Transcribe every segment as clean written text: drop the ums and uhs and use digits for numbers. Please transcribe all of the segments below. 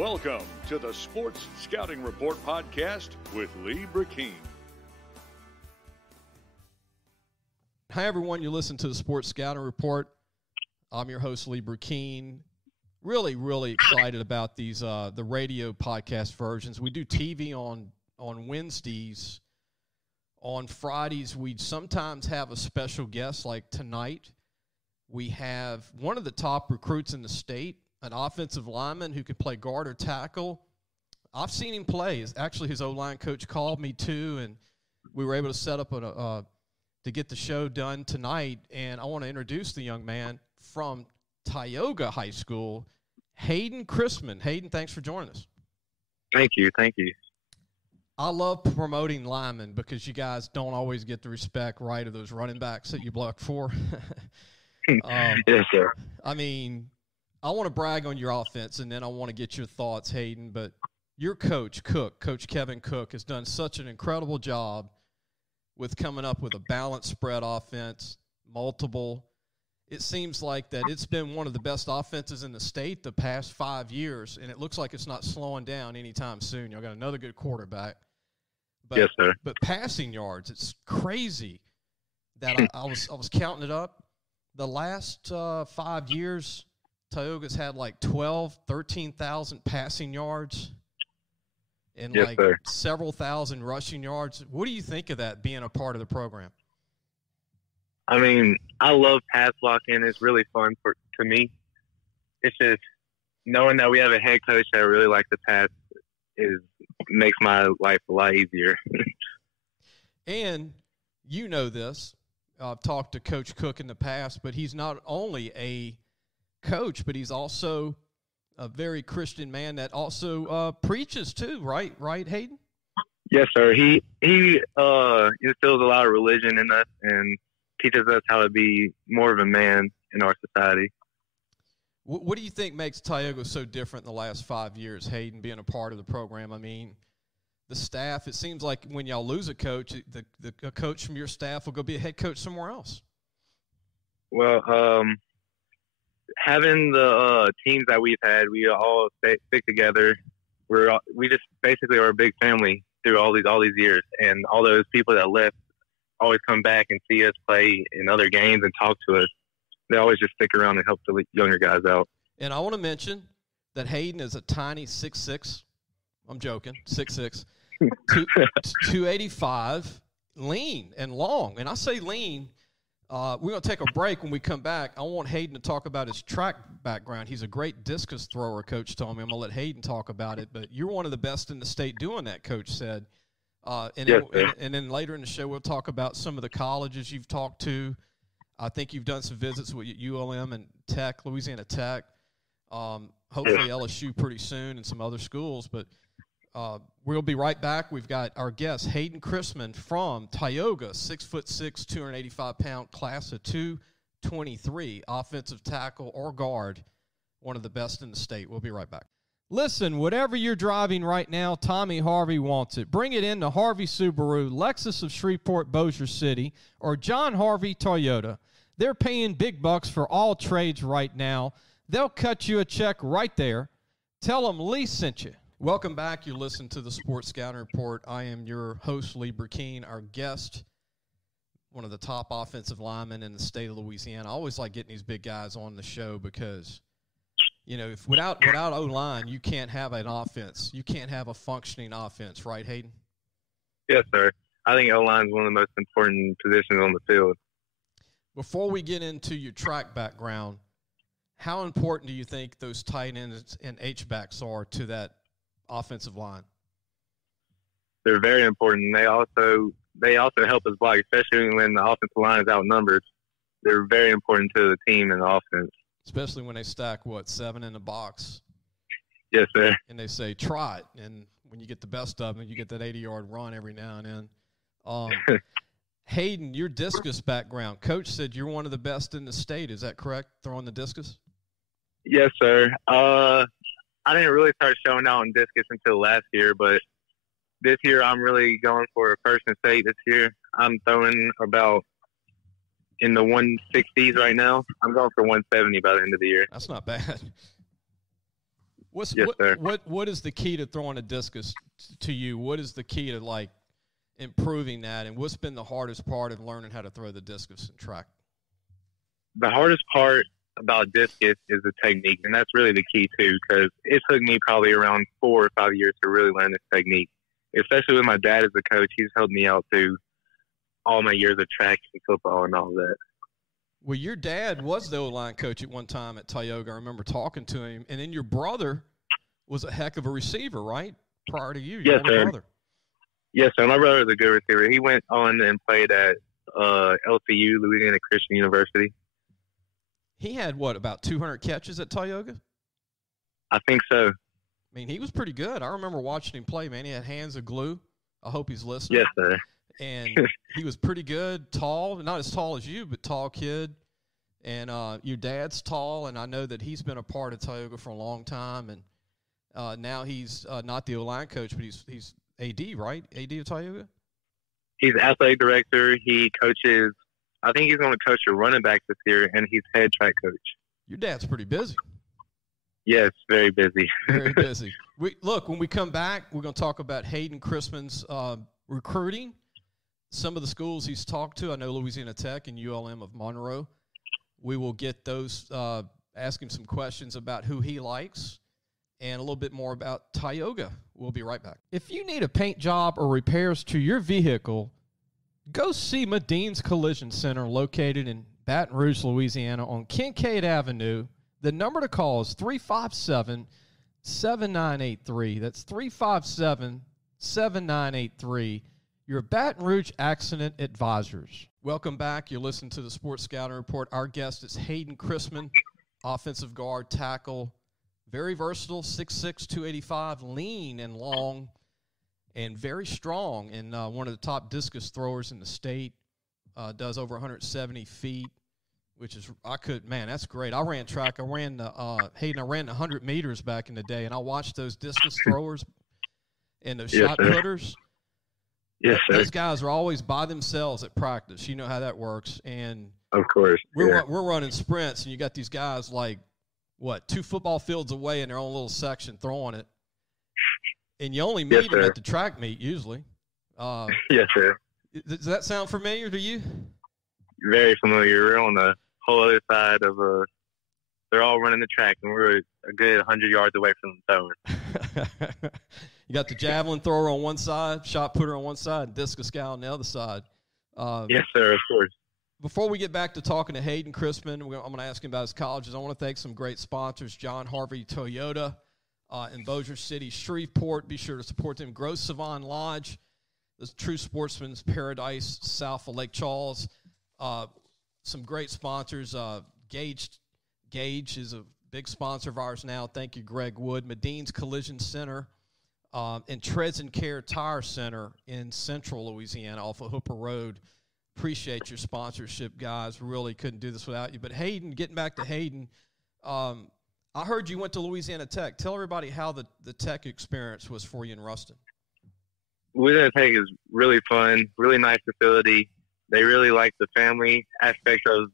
Welcome to the Sports Scouting Report podcast with Lee Brecheen. Hi, everyone. You listen to the Sports Scouting Report. I'm your host, Lee Brecheen. Really excited about these the radio podcast versions. We do TV on Wednesdays. On Fridays, we sometimes have a special guest. Like tonight, we have one of the top recruits in the state, an offensive lineman who can play guard or tackle. I've seen him play. Actually, his O-line coach called me too, and we were able to set up to get the show done tonight. And I want to introduce the young man from Tioga High School, Hayden Christman. Hayden, thanks for joining us. Thank you. I love promoting linemen because you guys don't always get the respect, right, of those running backs that you block for. Yes, sir. I mean, I want to brag on your offense, and then I want to get your thoughts, Hayden. But your coach, Coach Kevin Cook, has done such an incredible job with coming up with a balanced spread offense, multiple. It seems like that it's been one of the best offenses in the state the past 5 years, and it looks like it's not slowing down anytime soon. Y'all got another good quarterback. But, yes, sir. But passing yards, it's crazy that I was counting it up. The last 5 years, Tioga's had like 13,000 passing yards and yes, sir. Several thousand rushing yards. What do you think of that being a part of the program? I mean, I love pass blocking. It's really fun to me. It's just knowing that we have a head coach that really likes to pass makes my life a lot easier. And you know this. I've talked to Coach Cook in the past, but he's not only a coach, but he's also a very Christian man that also preaches too, right, Hayden? Yes, sir. He instills a lot of religion in us and teaches us how to be more of a man in our society. What do you think makes Tioga so different in the last 5 years, Hayden, being a part of the program? I mean, the staff, it seems like when y'all lose a coach, a coach from your staff will go be a head coach somewhere else. Well, having the teams that we've had, we all stick together. We just basically are a big family through all these years, and all those people that left always come back and see us play in other games and talk to us. They always just stick around and help the younger guys out. And I want to mention that Hayden is a tiny 6'6". I'm joking, 6'6", 285, lean and long. And I say lean. We're going to take a break. When we come back, I want Hayden to talk about his track background. He's a great discus thrower, Coach told me. I'm going to let Hayden talk about it. But you're one of the best in the state doing that, Coach said. And then later in the show, we'll talk about some of the colleges you've talked to. I think you've done some visits with ULM and Tech, Louisiana Tech. Hopefully LSU pretty soon and some other schools. But we'll be right back. We've got our guest, Hayden Christman from Tioga, 6'6", 285-pound, class of 223, offensive tackle or guard, one of the best in the state. We'll be right back. Listen, whatever you're driving right now, Tommy Harvey wants it. Bring it in to Harvey Subaru, Lexus of Shreveport, Bossier City, or John Harvey Toyota. They're paying big bucks for all trades right now. They'll cut you a check right there. Tell them Lee sent you. Welcome back. You listen to the Sports Scouting Report. I am your host, Lee Brecheen. Our guest, one of the top offensive linemen in the state of Louisiana. I always like getting these big guys on the show because, you know, if without O-line, you can't have an offense. You can't have a functioning offense, right, Hayden? Yes, sir. I think O-line is one of the most important positions on the field. Before we get into your track background, how important do you think those tight ends and H-backs are to that offensive line? They're very important. They also help us block, especially when the offensive line is outnumbered. They're very important to the team and the offense. Especially when they stack, 7 in the box. Yes, sir. And they say, try it. And when you get the best of them, you get that 80-yard run every now and then. Hayden, your discus background. Coach said you're one of the best in the state. Is that correct, throwing the discus? Yes, sir. I didn't really start showing out in discus until last year, but this year I'm really going for a first in state this year. I'm throwing about in the 160s right now. I'm going for 170 by the end of the year. That's not bad. What is the key to throwing a discus to you? What is the key to like improving that? And what's been the hardest part of learning how to throw the discus in track? The hardest part about discus is the technique, and that's really the key too, because it took me probably around 4 or 5 years to really learn this technique. Especially with my dad as a coach, he's helped me out through all my years of track and football and all of that. Well, your dad was the O-line coach at one time at Tioga. I remember talking to him. And then your brother was a heck of a receiver, right? Prior to you, your yes, sir. Brother. Yes, sir. My brother was a good receiver. He went on and played at LCU, Louisiana Christian University. He had, what, about 200 catches at Tioga? I think so. I mean, he was pretty good. I remember watching him play, man. He had hands of glue. I hope he's listening. Yes, sir. And he was pretty good, tall, not as tall as you, but tall kid. And your dad's tall, and I know that he's been a part of Tioga for a long time. And now he's not the O-line coach, but he's AD, right? AD of Tioga? He's athletic director. He coaches, I think he's going to coach a running back this year, and he's head track coach. Your dad's pretty busy. Yes, very busy. Very busy. Look, when we come back, we're going to talk about Hayden Christman's recruiting. Some of the schools he's talked to, I know Louisiana Tech and ULM of Monroe. We will get those, ask him some questions about who he likes and a little bit more about Tioga. We'll be right back. If you need a paint job or repairs to your vehicle, go see Medine's Collision Center located in Baton Rouge, Louisiana on Kincaid Avenue. The number to call is 357-7983. That's 357-7983. Your Baton Rouge Accident Advisors. Welcome back. You're listening to the Sports Scouting Report. Our guest is Hayden Christman, offensive guard, tackle, very versatile, 6'6", 285, lean and long, and very strong, and one of the top discus throwers in the state. Does over 170 feet, which is, that's great. I ran track. I ran 100 meters back in the day, and I watched those discus throwers and those shot putters. Yes, sir. Those guys are always by themselves at practice. You know how that works. And of course, we're running sprints, and you got these guys like, 2 football fields away in their own little section throwing it. And you only meet them at the track meet usually. Yes, sir. Does that sound familiar to you? Very familiar. We're on the whole other side of they're all running the track, and we're a good 100 yards away from them throwing. You got the javelin thrower on one side, shot putter on one side, and discus guy on the other side. Yes, sir, of course. Before we get back to talking to Hayden Christman, I'm going to ask him about his colleges. I want to thank some great sponsors, John Harvey Toyota in Bossier City, Shreveport. Be sure to support them. Gros Savon Lodge, the True Sportsman's Paradise, south of Lake Charles. Some great sponsors. Gage is a big sponsor of ours now. Thank you, Greg Wood. Medine's Collision Center and Treads and Care Tire Center in central Louisiana off of Hooper Road. Appreciate your sponsorship, guys. Really couldn't do this without you. But Hayden, getting back to Hayden, I heard you went to Louisiana Tech. Tell everybody how the Tech experience was for you in Ruston. Louisiana Tech is really fun, really nice facility. They really like the family aspect of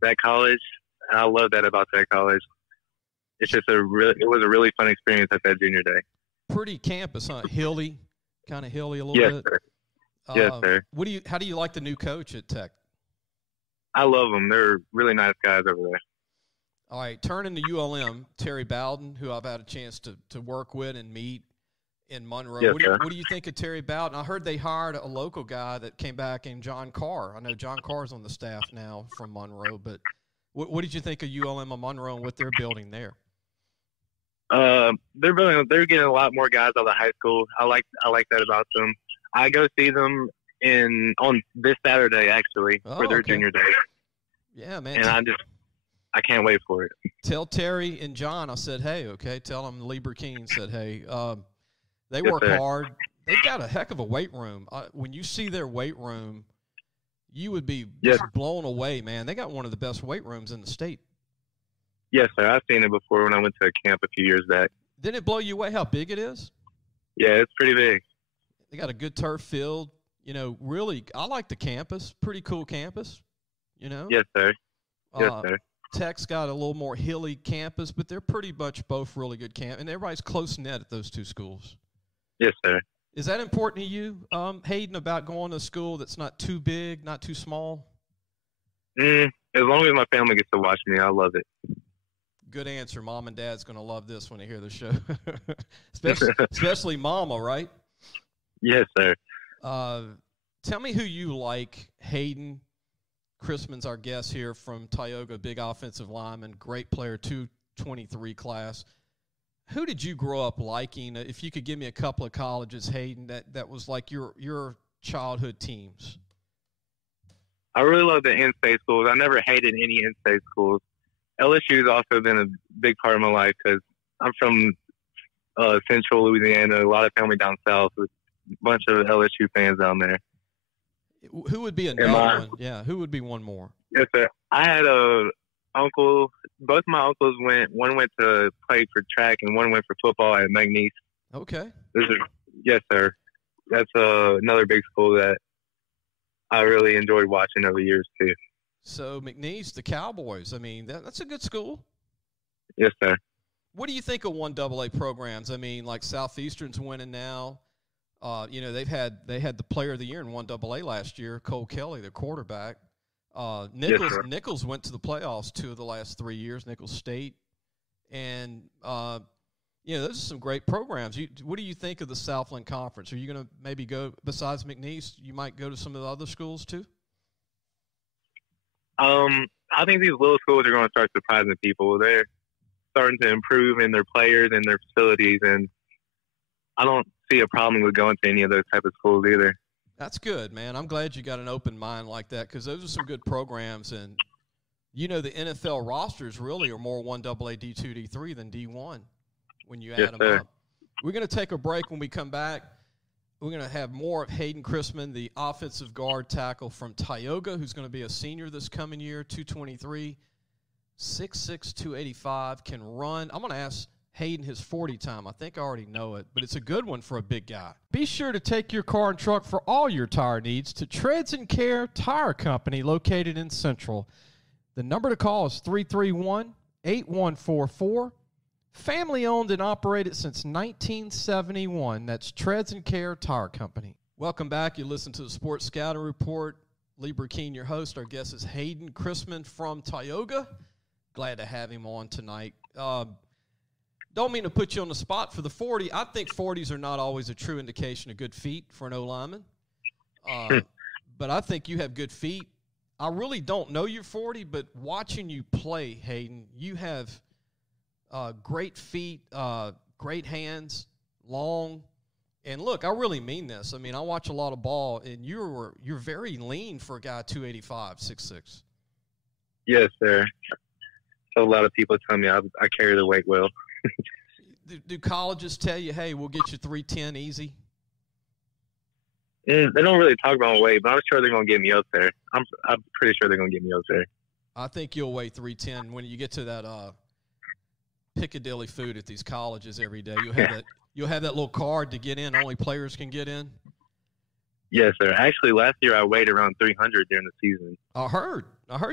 that college. And I love that about that college. It's just it was a really fun experience at that junior day. Pretty campus, huh? Hilly, kind of hilly a little bit. Sir. Yes, sir. How do you like the new coach at Tech? I love them. They're really nice guys over there. All right, turning to ULM, Terry Bowden, who I've had a chance to work with and meet in Monroe. Yes, what do you think of Terry Bowden? I heard they hired a local guy that came back in John Carr. I know John Carr's on the staff now from Monroe, but what did you think of ULM of Monroe and what they're building there? They're getting a lot more guys out of the high school. I like that about them. I go see them on this Saturday actually for their junior day. Yeah, man. And I can't wait for it. Tell Terry and John I said hey, okay? Tell them Lee Brecheen said hey. They work hard. They've got a heck of a weight room. When you see their weight room, you would be blown away, man. They got one of the best weight rooms in the state. Yes, sir. I've seen it before when I went to a camp a few years back. Didn't it blow you away how big it is? Yeah, it's pretty big. They got a good turf field. Really, I like the campus. Pretty cool campus, Yes, sir. Yes, sir. Tech's got a little more hilly campus, but they're pretty much both really good camp, and everybody's close-knit at those two schools. Yes, sir. Is that important to you, Hayden, about going to a school that's not too big, not too small? As long as my family gets to watch me, I love it. Good answer. Mom and Dad's going to love this when they hear the show, especially Mama, right? Yes, sir. Tell me who you like. Hayden Christman's our guest here from Tioga, big offensive lineman, great player, 223 class. Who did you grow up liking? If you could give me a couple of colleges, Hayden, that was like your childhood teams. I really love the in-state schools. I never hated any in-state schools. LSU's also been a big part of my life because I'm from central Louisiana, a lot of family down south, with a bunch of LSU fans down there. Who would be another one? Yeah, who would be one more? Yes, sir. I had a uncle. Both my uncles one went to play for track and one went for football at McNeese. Okay. Yes, sir. That's another big school that I really enjoyed watching over the years, too. So, McNeese, the Cowboys, I mean, that's a good school. Yes, sir. What do you think of 1AA programs? I mean, like Southeastern's winning now. They had the player of the year in 1AA last year, Cole Kelly, their quarterback. Nichols went to the playoffs 2 of the last 3 years, Nichols State. And, those are some great programs. What do you think of the Southland Conference? Are you going to maybe go, besides McNeese, you might go to some of the other schools too? I think these little schools are going to start surprising people. They're starting to improve in their players and their facilities, and I don't see a problem with going to any of those type of schools either. That's good, man. I'm glad you got an open mind like that because those are some good programs. And, the NFL rosters really are more 1AA, D2, D3 than D1 when you add them up. We're going to take a break. When we come back, we're going to have more of Hayden Christman, the offensive guard tackle from Tioga, who's going to be a senior this coming year, 223, 6'6", 285, can run. I'm going to ask Hayden his 40 time. I think I already know it, but it's a good one for a big guy. Be sure to take your car and truck for all your tire needs to Treads and Care Tire Company located in Central. The number to call is 331-8144. Family owned and operated since 1971. That's Treads and Care Tire Company. Welcome back. You listen to the Sports Scouting Report. Lee Brecheen, your host. Our guest is Hayden Christman from Tioga. Glad to have him on tonight. Don't mean to put you on the spot for the 40. I think 40s are not always a true indication of good feet for an O-lineman. But I think you have good feet. I really don't know you're 40, but watching you play, Hayden, you have great feet, great hands, long. And, look, I really mean this. I mean, I watch a lot of ball, and you're very lean for a guy 285, 6'6". Yes, sir. So a lot of people tell me I carry the weight well. Do colleges tell you, hey, we'll get you 310 easy? They don't really talk about my weight, but I'm sure they're going to get me up there. I'm pretty sure they're going to get me up there. I think you'll weigh 310 when you get to that Piccadilly food at these colleges every day. You'll have that little card to get in. Only players can get in. Yes, sir. Actually, last year I weighed around 300 during the season. I heard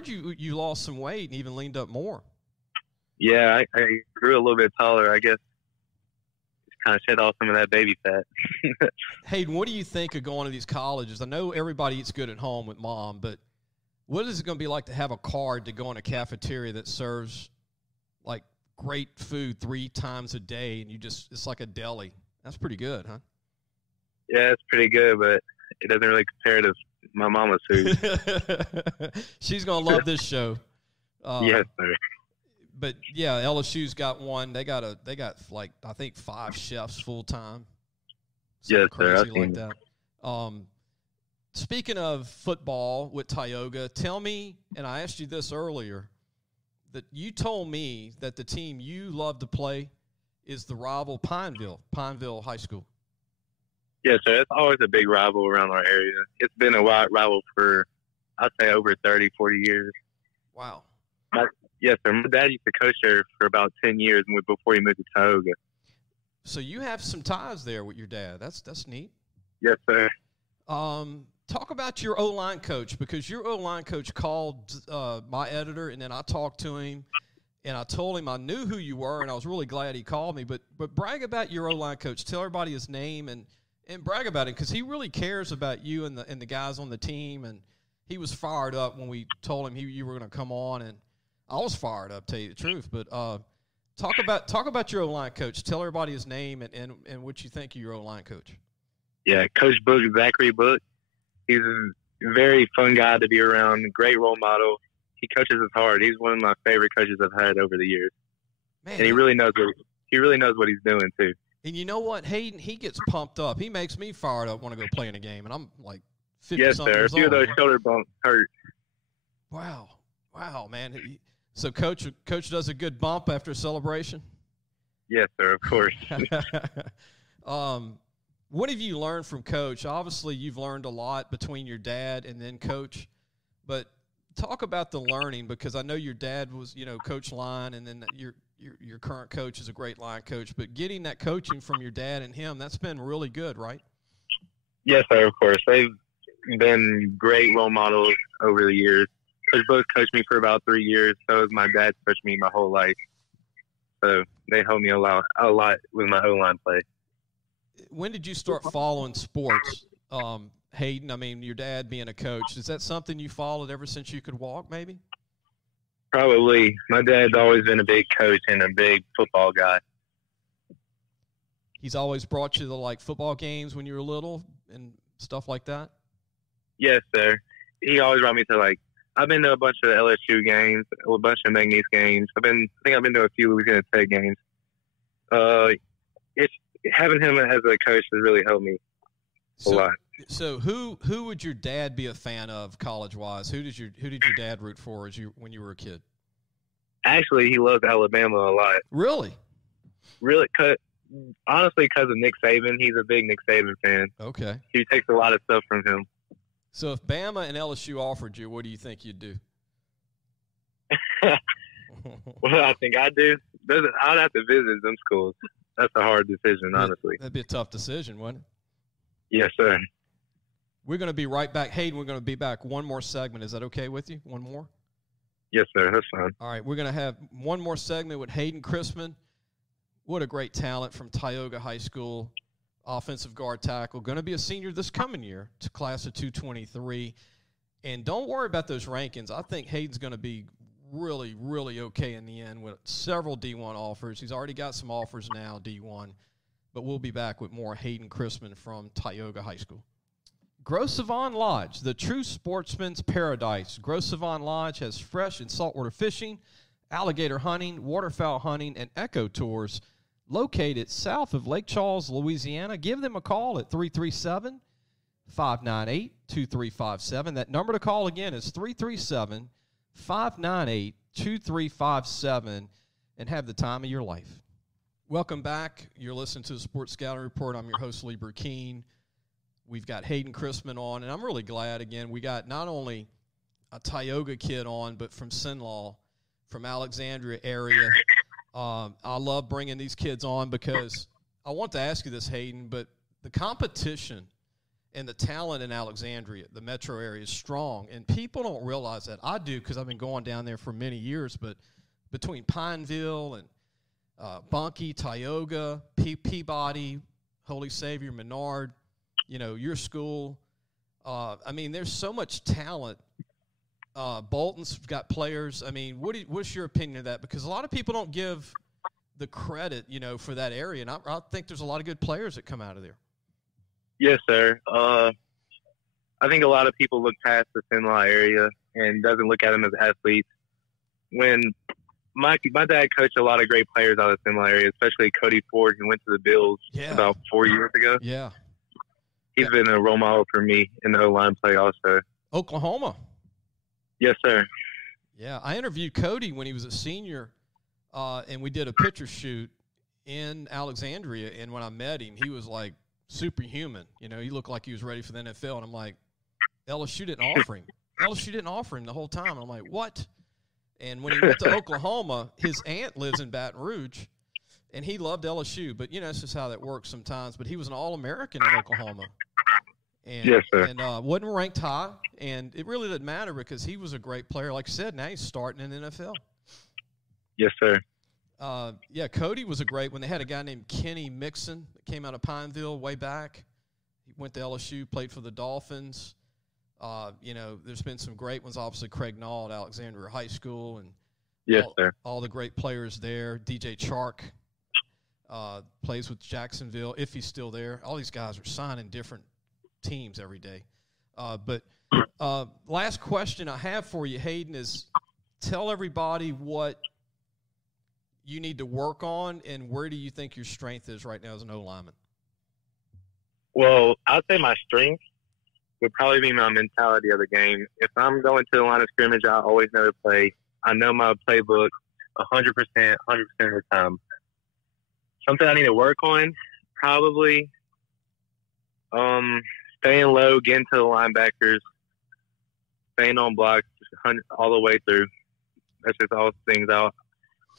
you lost some weight and even leaned up more. Yeah, I grew a little bit taller. I guess kind of shed off some of that baby fat. Hayden, what do you think of going to these colleges? I know everybody eats good at home with mom, but what is it going to be like to have a card to go in a cafeteria that serves like great food 3 times a day, and it's like a deli? That's pretty good, huh? Yeah, it's pretty good, but it doesn't really compare to my mama's food. She's going to love this show. Yes, sir. But yeah, LSU's got one. They got like I think 5 chefs full time. Yes, crazy sir. Like that. Speaking of football with Tioga, tell me, and I asked you this earlier, that you told me that the team you love to play is the rival Pineville High School. Yes, sir. It's always a big rival around our area. It's been a rival for, I'd say, over 30, 40 years. Wow. Yes, sir. My dad used to coach there for about 10 years before he moved to Tioga. So you have some ties there with your dad. That's neat. Yes, sir. Tell talk about your O-line coach, because your O-line coach called my editor, and then I talked to him, and I told him I knew who you were, and I was really glad he called me. But brag about your O-line coach. Tell everybody his name and brag about him, because he really cares about you and the guys on the team. And he was fired up when we told him you were going to come on, and I was fired up, tell you the truth. But talk about your O-line coach. Tell everybody his name and what you think of your O-line coach. Yeah, Coach Book, Zachary Book. He's a very fun guy to be around, great role model. He coaches us hard. He's one of my favorite coaches I've had over the years. Man, and he really knows what he's doing too. And you know what, Hayden, he gets pumped up. He makes me fired up, want to go play in a game, and I'm like 50 yes, sir. A few of those shoulder bumps hurt. Wow, man. So coach does a good bump after a celebration? Yes, sir, of course. What have you learned from Coach? Obviously, you've learned a lot between your dad and then Coach, but talk about the learning, because I know your dad was, Coach Line, and then your current coach is a great line coach, but getting that coaching from your dad and him, that's been really good, right? Yes, sir, of course. They've been great role models over the years. Coach both coached me for about 3 years, so has my dad coached me my whole life. So they helped me a lot with my O-line play. When did you start following sports, Hayden? I mean, your dad being a coach, is that something you followed ever since you could walk, maybe? Probably. My dad's always been a big coach and a big football guy. He's always brought you to, football games when you were little and stuff like that? Yes, sir. He always brought me to, I've been to a bunch of LSU games, a bunch of McNeese games. I think I've been to a few Louisiana Tech games. Having him as a coach has really helped me a lot. So who would your dad be a fan of college-wise? Who did your dad root for when you were a kid? Actually, he loves Alabama a lot. Really? Really, honestly, because of Nick Saban. He's a big Nick Saban fan. Okay. He takes a lot of stuff from him. So if Bama and LSU offered you, what do you think you'd do? What I think I'd do? I'd have to visit them schools. That's a hard decision, honestly. That'd be a tough decision, wouldn't it? Yes, sir. We're going to be right back. Hayden, we're going to be back one more segment. Is that okay with you? One more? Yes, sir. That's fine. All right. We're going to have one more segment with Hayden Christman. What a great talent from Tioga High School, offensive guard tackle. Going to be a senior this coming year, to class of 223. And don't worry about those rankings. I think Hayden's going to be really, really okay in the end with several D1 offers. He's already got some offers now, D1. But we'll be back with more Hayden Christman from Tioga High School. Gros Savon Lodge, the true sportsman's paradise. Gros Savon Lodge has fresh and saltwater fishing, alligator hunting, waterfowl hunting, and eco tours located south of Lake Charles, Louisiana. Give them a call at 337-598-2357. That number to call again is 337-598-2357, and have the time of your life. Welcome back. You're listening to the Sports Scouting Report. I'm your host, Lee Brecheen. We've got Hayden Christman on, and I'm really glad, again, we got not only a Tioga kid on, but from CenLa, from Alexandria area. I love bringing these kids on because I want to ask you this, Hayden, but the competition and the talent in Alexandria, the metro area, is strong, and people don't realize that. I do, because I've been going down there for many years, but between Pineville and Bunkie, Tioga, Peabody, Holy Savior, Menard, your school, there's so much talent. Bolton's got players. What's your opinion of that? Because a lot of people don't give the credit, for that area, and I think there's a lot of good players that come out of there. Yes, sir. I think a lot of people look past the CenLa area and doesn't look at them as athletes. When my dad coached a lot of great players out of the CenLa area, especially Cody Ford, who went to the Bills about 4 years ago. Yeah. He's been a role model for me in the O-line play also. Oklahoma. Yes, sir. Yeah, I interviewed Cody when he was a senior, and we did a picture shoot in Alexandria, and when I met him, he was like superhuman. He looked like he was ready for the NFL, and I'm like, LSU didn't offer him. LSU didn't offer him the whole time. And I'm like, what? And when he went to Oklahoma, his aunt lives in Baton Rouge, and he loved LSU. But, that's just how that works sometimes. But he was an All-American in Oklahoma. And, yes, sir. And wasn't ranked high, and it really didn't matter because he was a great player. Like I said, now he's starting in the NFL. Yes, sir. Yeah, Cody was a great one. They had a guy named Kenny Mixon that came out of Pineville way back. He went to LSU, played for the Dolphins. There's been some great ones. Obviously, Craig Nall at Alexandria High School, and yes, sir. All the great players there. DJ Chark plays with Jacksonville, if he's still there. All these guys are signing different teams every day. But last question I have for you, Hayden, is tell everybody what you need to work on and where do you think your strength is right now as an O-lineman? Well, I'd say my strength would probably be my mentality of the game. If I'm going to the line of scrimmage, I always know the play. I know my playbook 100% of the time. Something I need to work on, probably staying low, getting to the linebackers, staying on blocks all the way through. That's just all things I'm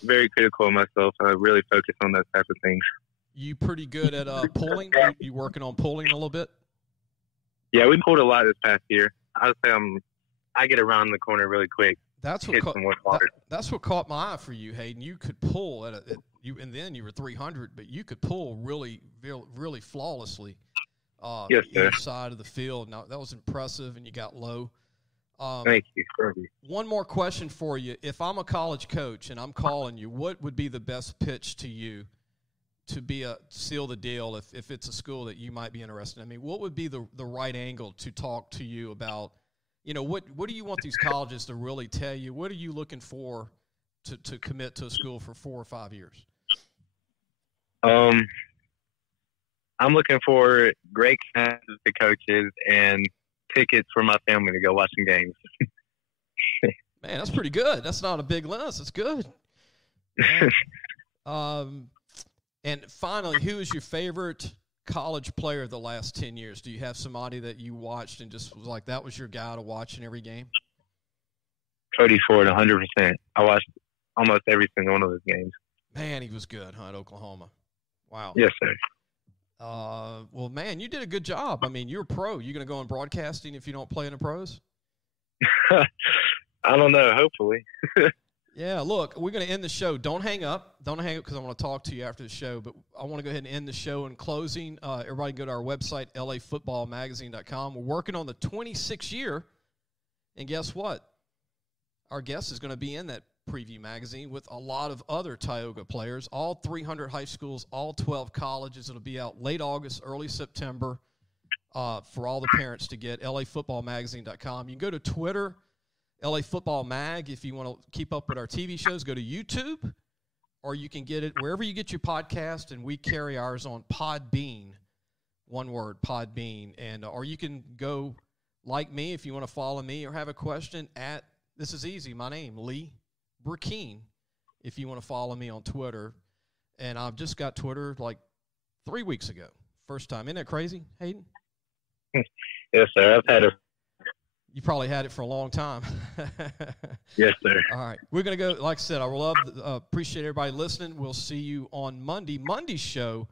very critical of myself. I really focus on those types of things. You pretty good at pulling? You working on pulling a little bit? Yeah, we pulled a lot this past year. I would say I get around the corner really quick. That's what caught my eye for you, Hayden. You could pull and then you were 300, but you could pull really, really flawlessly. Yes, sir. Each side of the field. Now that was impressive, and you got low. Thank you. One more question for you: if I'm a college coach and I'm calling you, what would be the best pitch to you to seal the deal? If it's a school that you might be interested in, I mean, what would be the right angle to talk to you about? What do you want these colleges to really tell you? What are you looking for to commit to a school for 4 or 5 years? I'm looking for great classes to coaches and tickets for my family to go watch some games. Man, that's pretty good. That's not a big list. That's good. And finally, who is your favorite college player of the last 10 years? Do you have somebody that you watched and just was like, that was your guy to watch in every game? Cody Ford, 100%. I watched almost every single one of those games. Man, he was good, huh, at Oklahoma. Wow. Yes, sir. Well, man, you did a good job. I mean, you're a pro. You going to go in broadcasting if you don't play in the pros? I don't know. Hopefully. Yeah, look, we're going to end the show. Don't hang up. Don't hang up because I want to talk to you after the show. But I want to go ahead and end the show in closing. Everybody go to our website, lafootballmagazine.com. We're working on the 26th year. And guess what? Our guest is going to be in that preview magazine with a lot of other Tioga players, all 300 high schools, all 12 colleges. It'll be out late August, early September for all the parents to get, lafootballmagazine.com. You can go to Twitter, LA Football Mag. If you want to keep up with our TV shows, go to YouTube, or you can get it wherever you get your podcast, and we carry ours on Podbean, one word, Podbean. And or you can go like me if you want to follow me or have a question at, this is easy, my name, Lee Brecheen, if you want to follow me on Twitter. And I've just got Twitter like 3 weeks ago. First time. Isn't that crazy, Hayden? Yes, sir. I've had it. You probably had it for a long time. Yes, sir. All right. We're going to go, like I said, appreciate everybody listening. We'll see you on Monday. Monday's show,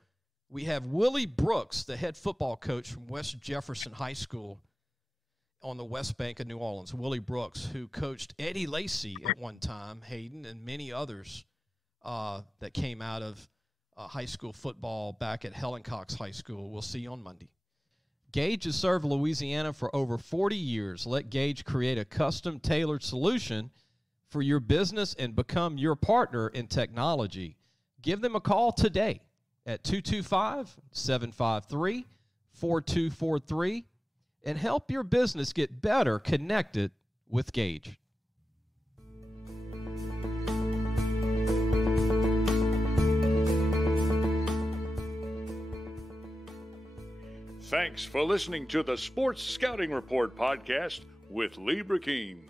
we have Willie Brooks, the head football coach from West Jefferson High School on the West Bank of New Orleans. Willie Brooks, who coached Eddie Lacy at one time, Hayden, and many others that came out of high school football back at Helen Cox High School. We'll see you on Monday. Gage has served Louisiana for over 40 years. Let Gage create a custom-tailored solution for your business and become your partner in technology. Give them a call today at 225-753-4243 and help your business get better connected with Gage. Thanks for listening to the Sports Scouting Report podcast with Lee Brecheen.